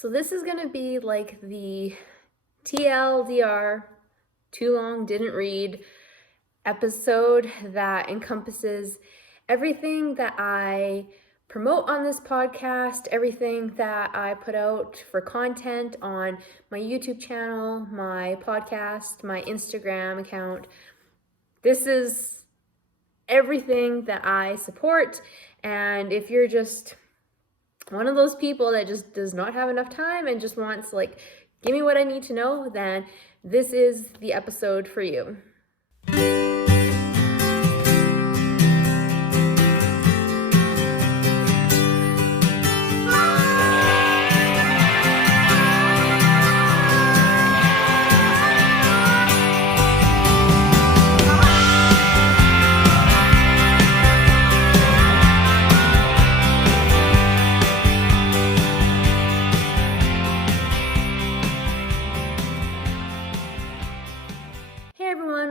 So this is going to be like the TLDR, too long, didn't read episode that encompasses everything that I promote on this podcast, everything that I put out for content on my YouTube channel, my podcast, my Instagram account. This is everything that I support. And if you're just one of those people that just does not have enough time and just wants give me what I need to know, then this is the episode for you.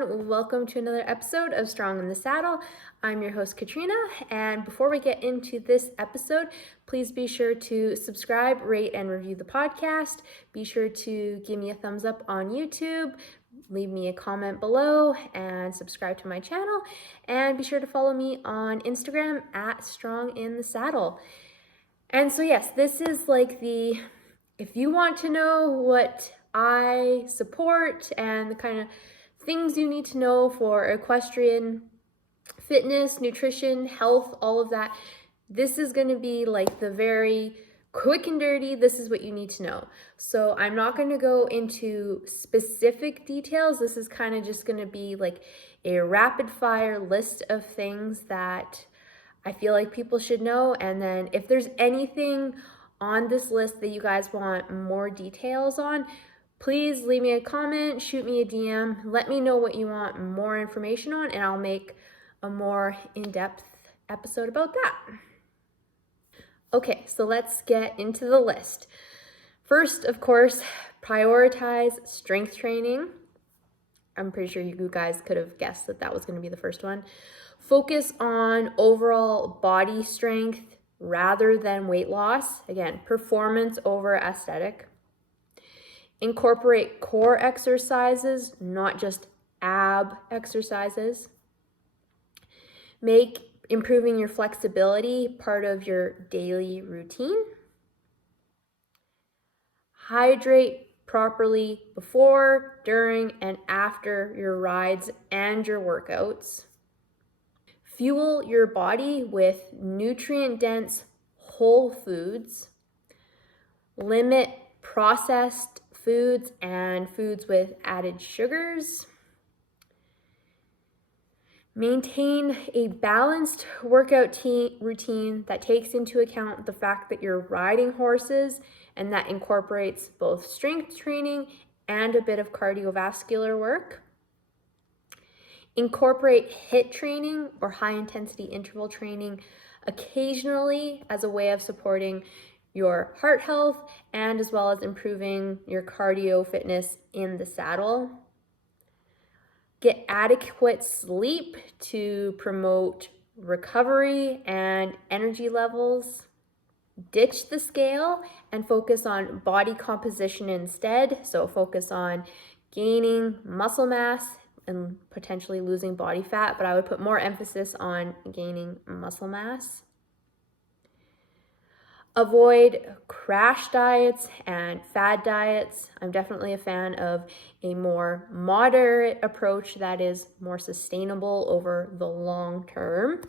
Welcome to another episode of Strong in the Saddle. I'm your host, Katrina, and before we get into this episode, please be sure to subscribe, rate, and review the podcast. Be sure to give me a thumbs up on YouTube, leave me a comment below, and subscribe to my channel. And be sure to follow me on Instagram at Strong in the Saddle. And so yes, this is if you want to know what I support and the kind of things you need to know for equestrian fitness, nutrition, health, all of that, this is going to be the very quick and dirty, this is what you need to know. So I'm not going to go into specific details. This is kind of just going to be a rapid fire list of things that I feel like people should know. And then if there's anything on this list that you guys want more details on, please leave me a comment, shoot me a DM, let me know what you want more information on, and I'll make a more in-depth episode about that. Okay, so let's get into the list. First, of course, prioritize strength training. I'm pretty sure you guys could have guessed that that was going to be the first one. Focus on overall body strength rather than weight loss. Again, performance over aesthetic. Incorporate core exercises, not just ab exercises. Make improving your flexibility part of your daily routine. Hydrate properly before, during, and after your rides and your workouts. Fuel your body with nutrient-dense whole foods. Limit processed foods and foods with added sugars. Maintain a balanced workout routine that takes into account the fact that you're riding horses and that incorporates both strength training and a bit of cardiovascular work. Incorporate HIIT training or high intensity interval training occasionally as a way of supporting your heart health and as well as improving your cardio fitness in the saddle. Get adequate sleep to promote recovery and energy levels. Ditch the scale and focus on body composition instead. So focus on gaining muscle mass and potentially losing body fat, but I would put more emphasis on gaining muscle mass. Avoid crash diets and fad diets. I'm definitely a fan of a more moderate approach that is more sustainable over the long term.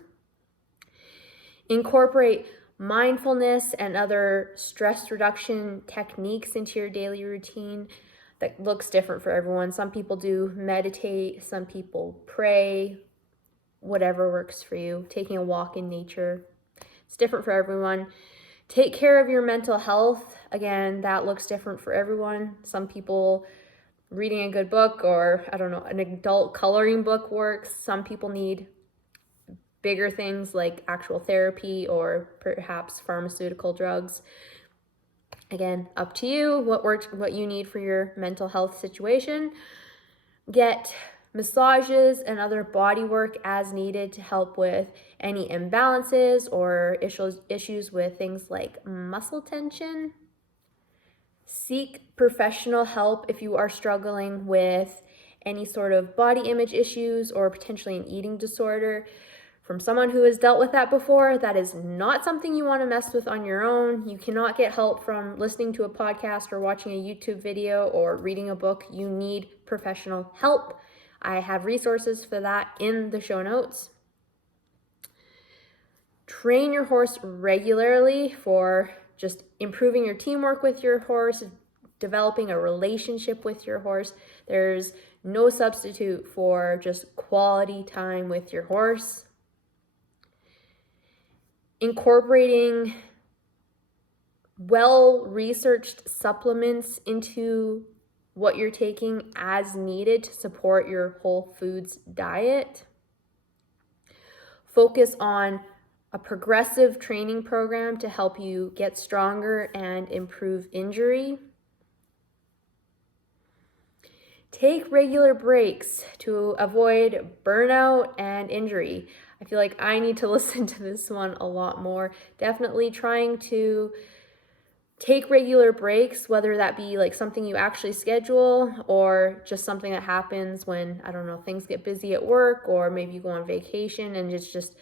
Incorporate mindfulness and other stress reduction techniques into your daily routine. That looks different for everyone. Some people do meditate, some people pray, whatever works for you. Taking a walk in nature. It's different for everyone. Take care of your mental health. Again, that looks different for everyone. Some people reading a good book or, an adult coloring book works. Some people need bigger things like actual therapy or perhaps pharmaceutical drugs. Again, up to you, what you need for your mental health situation. Get massages and other body work as needed to help with any imbalances or issues with things like muscle tension. Seek professional help if you are struggling with any sort of body image issues or potentially an eating disorder. From someone who has dealt with that before, that is not something you want to mess with on your own. You cannot get help from listening to a podcast or watching a YouTube video or reading a book. You need professional help. I have resources for that in the show notes. Train your horse regularly for just improving your teamwork with your horse, developing a relationship with your horse. There's no substitute for just quality time with your horse. Incorporating well-researched supplements into what you're taking as needed to support your whole foods diet. Focus on a progressive training program to help you get stronger and improve injury. Take regular breaks to avoid burnout and injury. I feel like I need to listen to this one a lot more. Definitely trying to take regular breaks, whether that be like something you actually schedule or just something that happens when, I don't know, things get busy at work, or maybe you go on vacation and it's just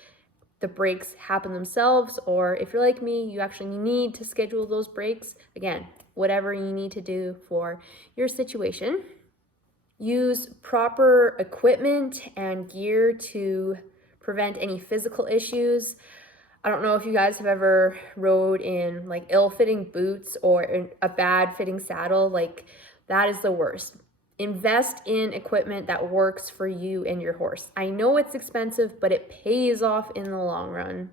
the breaks happen themselves. Or if you're like me, you actually need to schedule those breaks. Again, whatever you need to do for your situation. Use proper equipment and gear to prevent any physical issues. I don't know if you guys have ever rode in like ill-fitting boots or in a bad-fitting saddle. Like, that is the worst. Invest in equipment that works for you and your horse. I know it's expensive, but it pays off in the long run.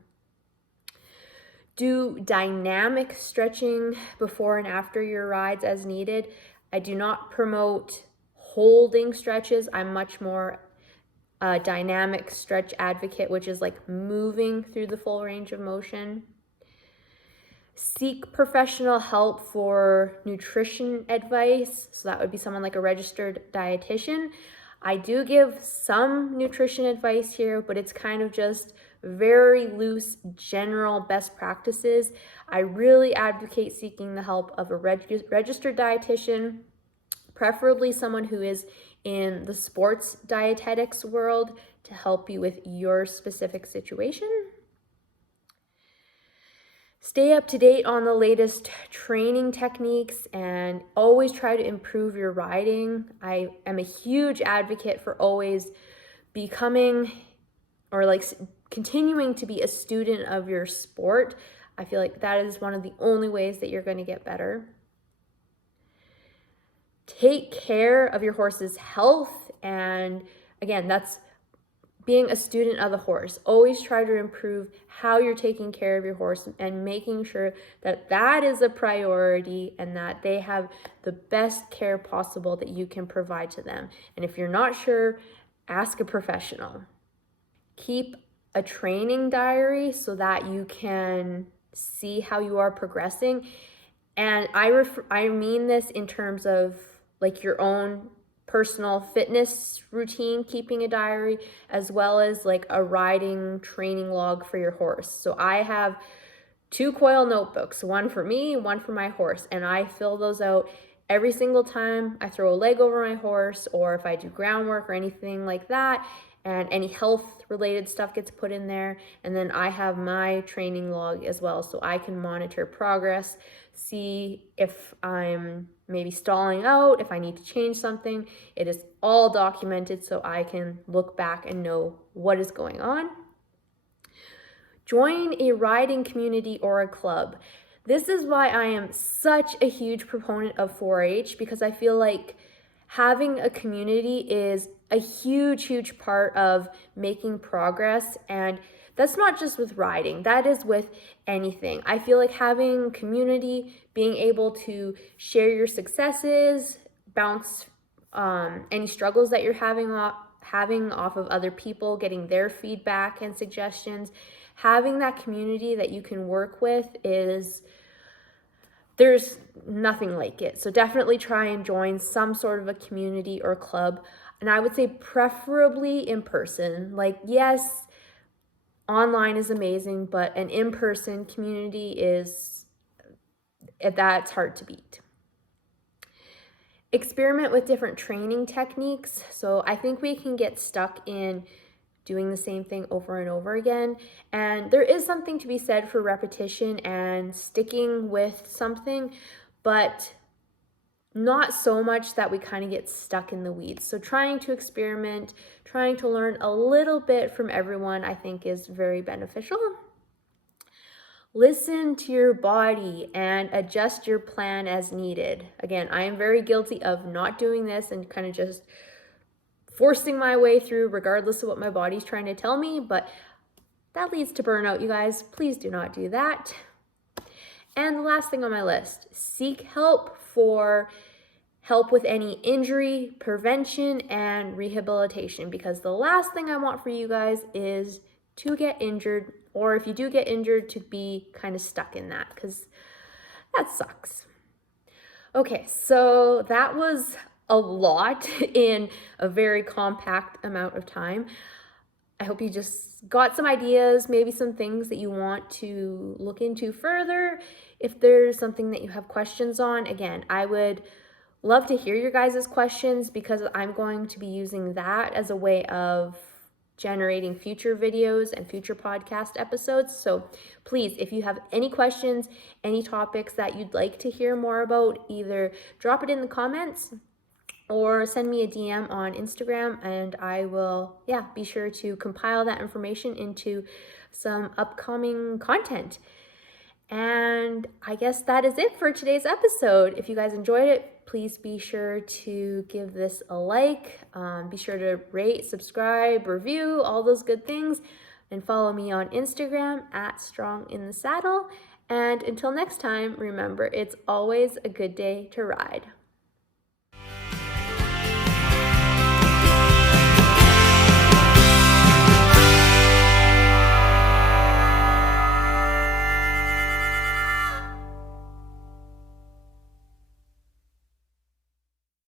Do dynamic stretching before and after your rides as needed. I do not promote holding stretches. I'm much more a dynamic stretch advocate, which is like moving through the full range of motion. Seek professional help for nutrition advice. So that would be someone like a registered dietitian. I do give some nutrition advice here, but it's kind of just very loose, general best practices. I really advocate seeking the help of a registered dietitian, preferably someone who is in the sports dietetics world, to help you with your specific situation. Stay up to date on the latest training techniques and always try to improve your riding. I am a huge advocate for always becoming or like continuing to be a student of your sport. I feel like that is one of the only ways that you're going to get better. Take care of your horse's health, and again, that's being a student of the horse. Always try to improve how you're taking care of your horse and making sure that that is a priority and that they have the best care possible that you can provide to them. And if you're not sure, ask a professional. Keep a training diary so that you can see how you are progressing. And I mean this in terms of like your own personal fitness routine, keeping a diary, as well as like a riding training log for your horse. So I have 2 coil notebooks, one for me, one for my horse, and I fill those out every single time I throw a leg over my horse, or if I do groundwork or anything like that, and any health related stuff gets put in there. And then I have my training log as well, so I can monitor progress, see if I'm maybe stalling out, if I need to change something. It is all documented so I can look back and know what is going on. Join a riding community or a club. This is why I am such a huge proponent of 4-H, because I feel like having a community is a huge part of making progress. And that's not just with riding, that is with anything. I feel like having community, being able to share your successes, bounce any struggles that you're having off of other people, getting their feedback and suggestions, having that community that you can work with there's nothing like it. So definitely try and join some sort of a community or club. And I would say preferably in person. Like, yes, online is amazing, but an in-person community that's hard to beat. experiment with different training techniques. So I think we can get stuck in doing the same thing over and over again. And there is something to be said for repetition and sticking with something, but not so much that we kind of get stuck in the weeds. So trying to experiment, trying to learn a little bit from everyone, I think is very beneficial. Listen to your body and adjust your plan as needed. Again, I am very guilty of not doing this and kind of just forcing my way through regardless of what my body's trying to tell me, but that leads to burnout, you guys. Please do not do that. And the last thing on my list, seek help with any injury, prevention, and rehabilitation, because the last thing I want for you guys is to get injured, or if you do get injured, to be kind of stuck in that, because that sucks. Okay, so that was a lot in a very compact amount of time. I hope you just got some ideas, maybe some things that you want to look into further. If there's something that you have questions on, again, I would love to hear your guys' questions, because I'm going to be using that as a way of generating future videos and future podcast episodes. So please, if you have any questions, any topics that you'd like to hear more about, either drop it in the comments or send me a DM on Instagram, and I will, be sure to compile that information into some upcoming content. And I guess that is it for today's episode. If you guys enjoyed it, please be sure to give this a like. Be sure to rate, subscribe, review, all those good things. And follow me on Instagram at Strong in the Saddle. And until next time, remember, it's always a good day to ride.